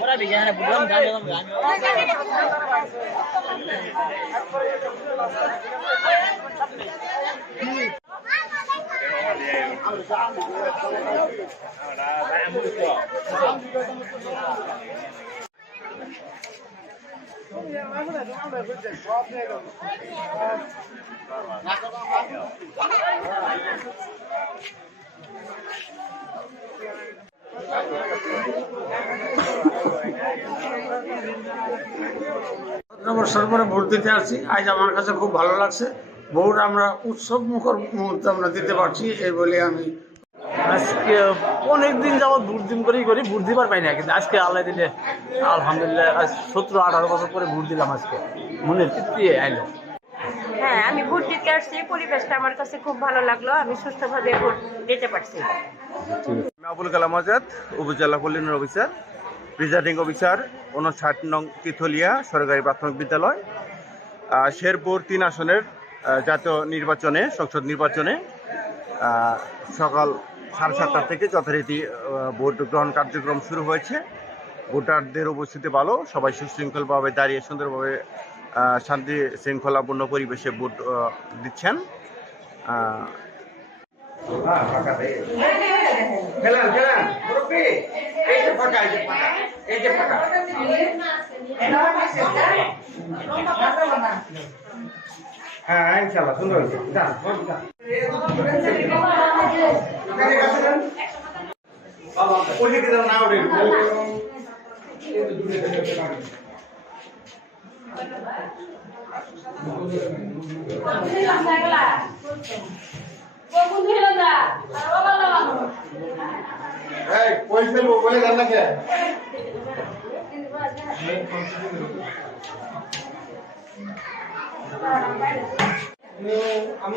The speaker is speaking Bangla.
Murah bikin bulan dalam সরবরে ভোট দিতে আসছি। আজ আমার কাছে খুব ভালো লাগছে। ভোট আমরা উৎসব মুখর মুহূর্তে আমরা দিতে পারছি, এই বলে আমি আজকে অনেকদিন যাবৎ ভোট দিন করেই করি, ভোট দিবার পাই না, কিন্তু আজকে আল্লাহ দিলে আলহামদুলিল্লাহ 17-18 বছর পরে ভোট দিলাম। আজকে মনের তৃপ্তি আইলো। হ্যাঁ, আমি ভোট দিতে আসছি, পরিবেশটা আমার কাছে খুব ভালো লাগলো, আমি সুষ্ঠুভাবে ভোট দিতে পারছি। আমি আবুল কালাম আজাদ, উপজেলা পল্লী অফিসার, প্রিজাইডিং অফিসার 59 নং তিথলিয়া সরকারি প্রাথমিক বিদ্যালয়। শেরপুর 3 আসনের জাতীয় নির্বাচনে, সংসদ নির্বাচনে সকাল 7:30 থেকে যথারীতি ভোট গ্রহণ কার্যক্রম শুরু হয়েছে। ভোটারদের উপস্থিতি ভালো, সবাই সুশৃঙ্খলভাবে দাঁড়িয়ে সুন্দরভাবে শান্তি শৃঙ্খলাপূর্ণ পরিবেশে ভোট দিচ্ছেন। হ্যাঁ ইনশাআল্লাহ সুন্দর হয়েছে। পয়সা বলে জান না কে আমি